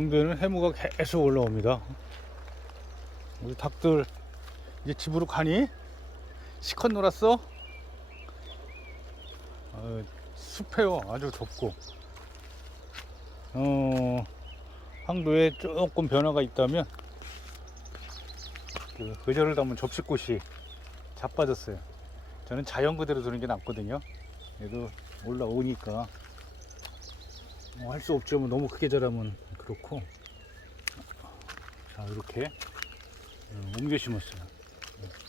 황도에는 해무가 계속 올라옵니다. 우리 닭들 이제 집으로 가니? 시컷 놀았어? 어, 습해요. 아주 덥고. 어, 황도에 조금 변화가 있다면 그 의자를 담은 접시꽃이 자빠졌어요. 저는 자연 그대로 두는 게 낫거든요. 얘도 올라오니까 뭐 할수 없죠. 뭐 너무 크게 자라면 그렇고. 자 이렇게 어, 옮겨 심었어요.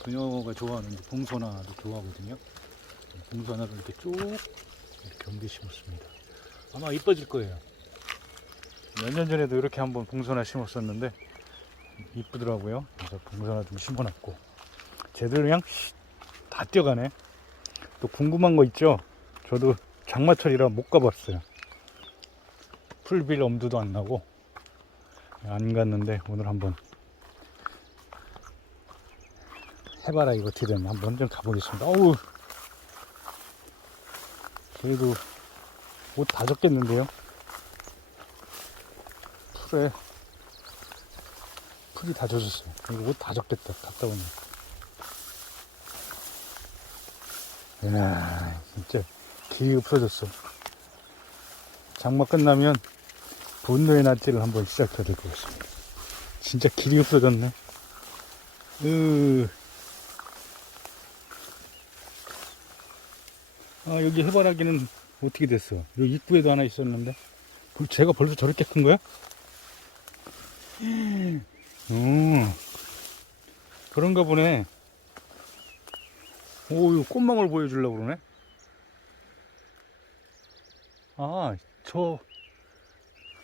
그녀가 좋아하는 봉선화도 좋아하거든요. 봉선화를 이렇게 쭉 이렇게 옮겨 심었습니다. 아마 이뻐질 거예요. 몇 년 전에도 이렇게 한번 봉선화 심었었는데 이쁘더라고요. 그래서 봉선화 좀 심어놨고 쟤들 그냥 다 뛰어가네. 또 궁금한 거 있죠? 저도 장마철이라 못 가봤어요. 풀빌 엄두도 안 나고 안 갔는데 오늘 한번 해봐라 이거 되나 한번 좀 가보겠습니다. 어우 그래도 옷 다 젖겠는데요? 풀에 풀이 다 젖었어요. 이거 옷 다 젖겠다. 갔다 오네. 이야 진짜 길이 없어졌어. 장마 끝나면 분노의 날짜를 한번 것 같습니다. 진짜 길이 없어졌네. 으. 아, 여기 해바라기는 어떻게 됐어? 여기 입구에도 하나 있었는데. 그 제가 벌써 저렇게 큰 거야? 음. 그런가 보네. 오, 꽃망울 보여주려고 그러네. 아, 저,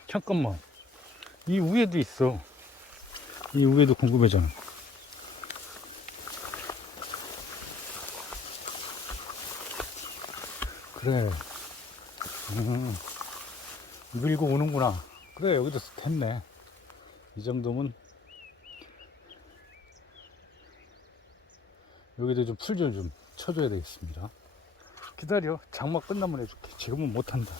잠깐만. 이 위에도 있어. 이 위에도 궁금해잖아. 그래. 음, 밀고 오는구나. 그래, 여기도 됐네. 이 정도면 여기도 좀 풀 좀 좀 쳐줘야 되겠습니다. 기다려. 장마 끝나면 해줄게. 지금은 못한다.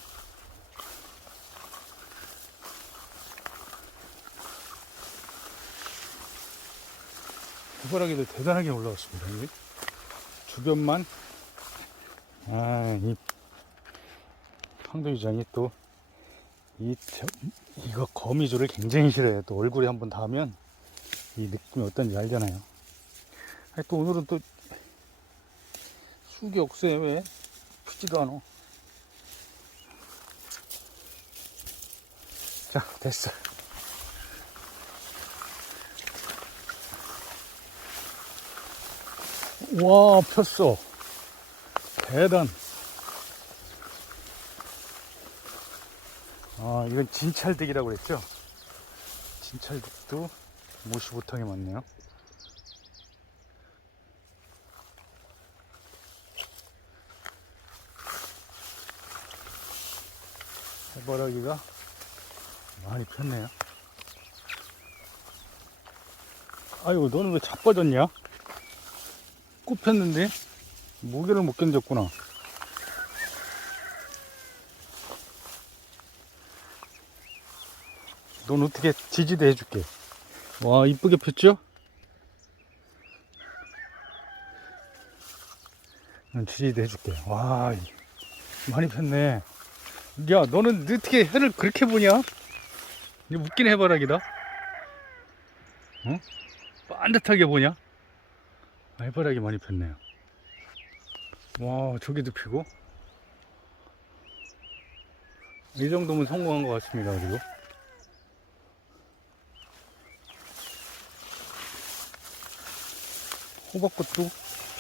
해바라기도 대단하게 올라왔습니다. 주변만 아, 이 황도유장이 또 이, 저, 이거 거미줄을 굉장히 싫어해요. 또 얼굴에 한번 닿으면 이 느낌이 어떤지 알잖아요. 또 오늘은 또 쑥이 없어요. 왜? 피지도 않아. 자, 됐어. 와, 폈어. 대단. 아, 이건 진찰득이라고 그랬죠? 진찰득도 55탕에 맞네요. 해바라기가 많이 폈네요. 아이고, 너는 왜 자빠졌냐? 꽃 폈는데? 무게를 못 견뎠구나. 넌 어떻게 지지대 해줄게. 와, 이쁘게 폈죠? 난 지지대 해줄게. 와, 많이 폈네. 야, 너는 어떻게 해를 그렇게 보냐? 이거 웃긴 해바라기다. 응? 반듯하게 보냐? 아, 해바라기 많이 폈네요. 와, 저기도 피고. 이 정도면 성공한 것 같습니다, 그리고. 호박꽃도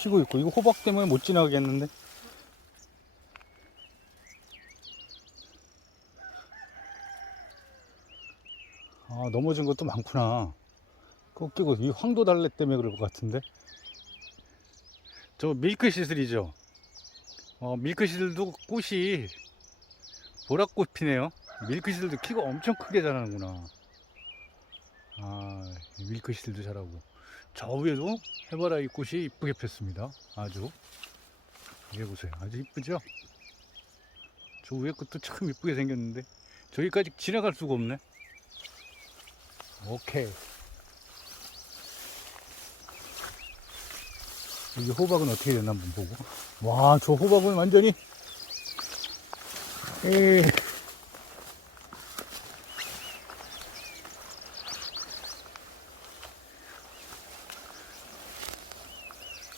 피고 있고, 이거 호박 때문에 못 지나가겠는데? 아, 넘어진 것도 많구나. 꺾이고, 이 황도 달래 때문에 그럴 것 같은데? 저 밀크시슬이죠? 어, 밀크시슬도 꽃이 보랏꽃 피네요. 밀크시슬도 키가 엄청 크게 자라는구나. 아, 밀크시슬도 자라고. 저 위에도 해바라기 꽃이 이쁘게 폈습니다. 아주. 이게 보세요. 아주 이쁘죠? 저 위에 것도 참 이쁘게 생겼는데, 저기까지 지나갈 수가 없네. 오케이. 여기 호박은 어떻게 됐나 한번 보고. 와, 저 호박은 완전히. 에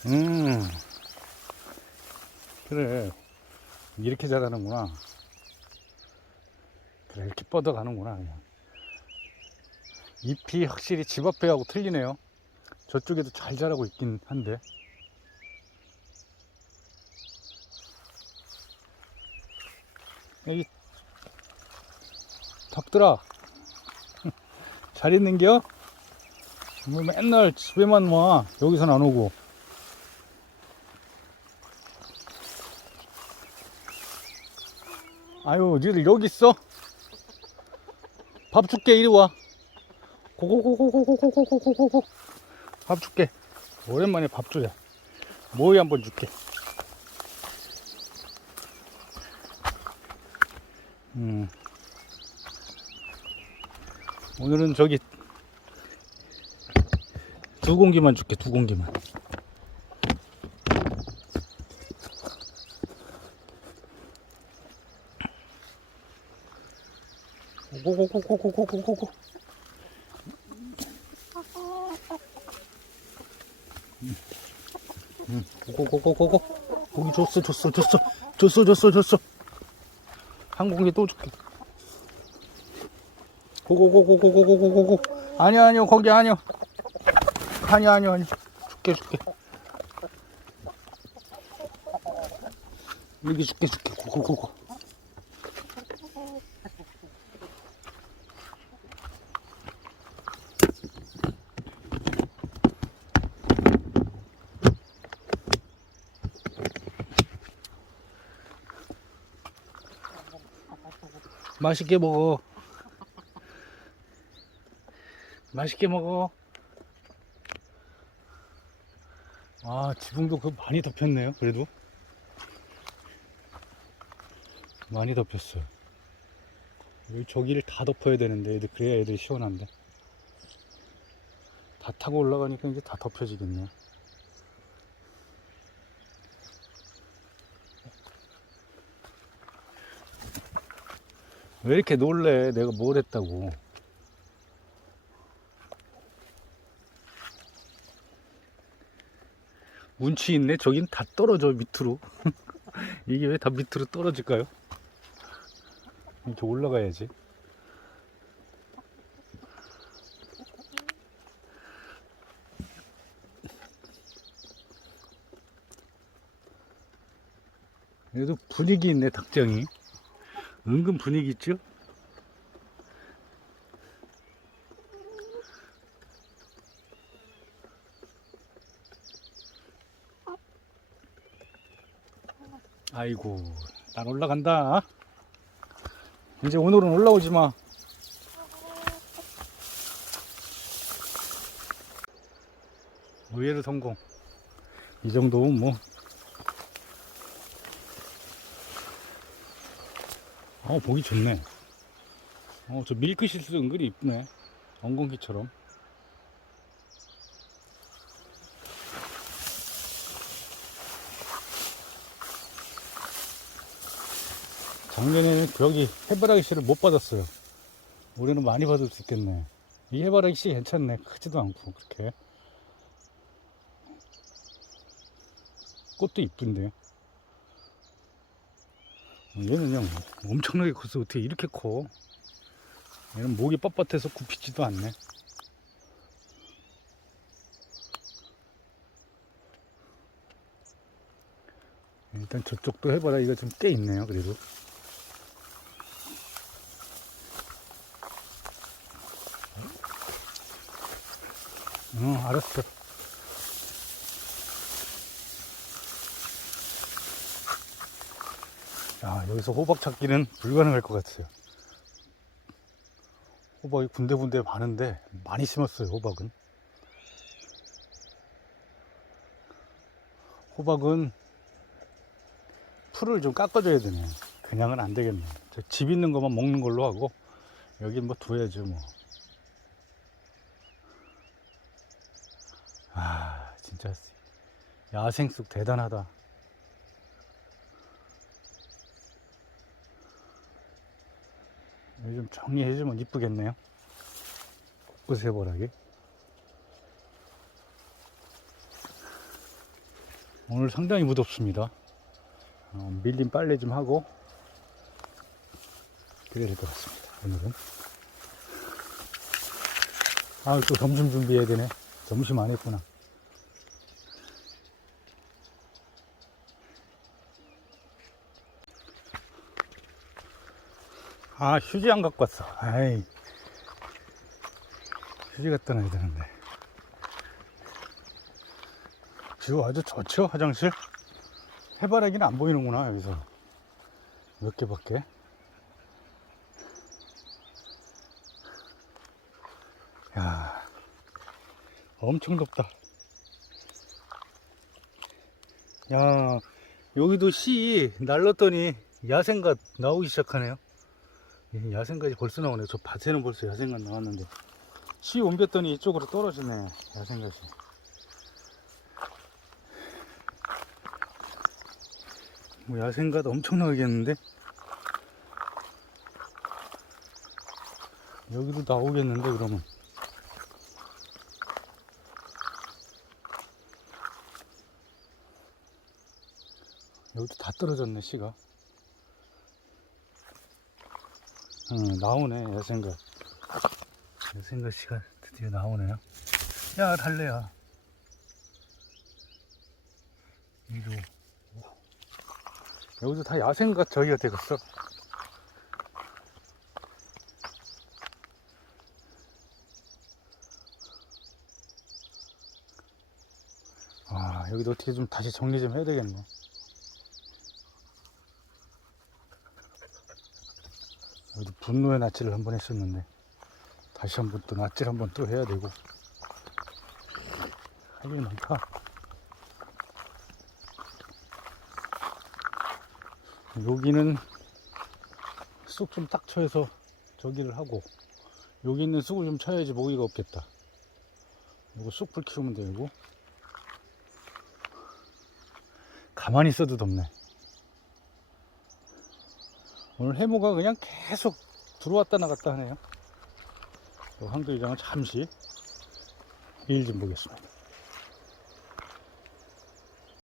음. 그래. 이렇게 자라는구나. 그래, 이렇게 뻗어가는구나, 그냥. 잎이 확실히 집 앞에하고 틀리네요. 저쪽에도 잘 자라고 있긴 한데. 여기, 덕들아. 잘 있는겨? 뭐 맨날 집에만 와. 여기선 안 오고. 아유, 니들 여기 있어? 밥 줄게, 이리 와. 고고고고고고고고고고고. 밥 줄게. 오랜만에 밥 주자. 모이 한번 줄게. 음. 오늘은 저기 두 공기만 줄게, 두 공기만. 고고고고고고고고고. 응, 고고고고고고. 고기 줬어, 줬어, 줬어, 줬어, 줬어, 줬어. 한 공기 또 줄게. 고고고고고고고고고. 아니야, 아니야, 거기 아니야. 아니야, 아니야, 아니야. 줄게, 줄게. 여기 줄게, 줄게. 고고고고. 맛있게 먹어. 맛있게 먹어. 아, 지붕도 그 많이 덮였네요. 그래도 많이 덮였어요. 여기 저기를 다 덮어야 되는데 애들 그래야 애들이 시원한데. 다 타고 올라가니까 이제 다 덮여지겠네요. 왜 이렇게 놀래? 내가 뭘 했다고. 운치 있네? 저긴 다 떨어져, 밑으로. 이게 왜 다 밑으로 떨어질까요? 이렇게 올라가야지. 그래도 분위기 있네, 닭장이. 은근 분위기 있죠? 아이고, 난 올라간다. 이제 오늘은 올라오지 마. 의외로 성공. 이 정도면 뭐. 어, 보기 좋네. 어, 저 밀크시스 은근히 이쁘네. 엉겅퀴처럼. 작년에는 여기 해바라기 씨를 못 받았어요. 올해는 많이 받을 수 있겠네. 이 해바라기 씨 괜찮네. 크지도 않고, 그렇게. 꽃도 이쁜데. 얘는 그냥 엄청나게 컸어. 어떻게 이렇게 커? 얘는 목이 뻣뻣해서 굽히지도 않네. 일단 저쪽도 해봐라. 이거 좀 꽤 있네요. 그래도. 어, 알았어. 야, 여기서 호박 찾기는 불가능할 것 같아요. 호박이 군데군데 많은데 많이 심었어요, 호박은. 호박은 풀을 좀 깎아줘야 되네. 그냥은 안 되겠네. 집 있는 것만 먹는 걸로 하고, 여긴 뭐 둬야죠, 뭐. 아, 진짜 야생쑥 대단하다. 요즘 정리해주면 이쁘겠네요. 꽃새보라기. 오늘 상당히 무덥습니다. 어, 밀린 빨래 좀 하고 그래야 될 것 같습니다. 오늘은. 아, 또 점심 준비해야 되네. 점심 안 했구나. 아, 휴지 안 갖고 왔어. 아이. 휴지 갖다 놔야 되는데. 뷰 아주 좋죠, 화장실? 해바라기는 안 보이는구나, 여기서. 몇 개밖에. 야 엄청 덥다. 야, 여기도 씨 날랐더니 야생가 나오기 시작하네요. 예, 야생가지 벌써 나오네. 저 밭에는 벌써 야생가 나왔는데. 씨 옮겼더니 이쪽으로 떨어지네. 야생가지. 뭐 야생가도 엄청나겠는데? 여기도 나오겠는데, 그러면. 여기도 다 떨어졌네, 씨가. 응, 나오네, 야생가. 야생가 씨가 드디어 나오네요. 야, 달래야. 이리로. 여기도 다 야생가 저기가 되겠어. 아, 여기도 어떻게 좀 다시 정리 좀 해야 되겠네. 여기도 분노의 낯질을 한 번 했었는데 다시 한 번 또 낯질 한 번 또 해야 되고. 할 일이 많다 여기는 쑥 좀 딱 쳐서 저기를 하고 여기 있는 쑥을 좀 쳐야지 모기가 없겠다. 이거 쑥풀 키우면 되고. 가만히 있어도 덥네. 오늘 해무가 그냥 계속 들어왔다 나갔다 하네요. 황도이장은 잠시 일 좀 보겠습니다.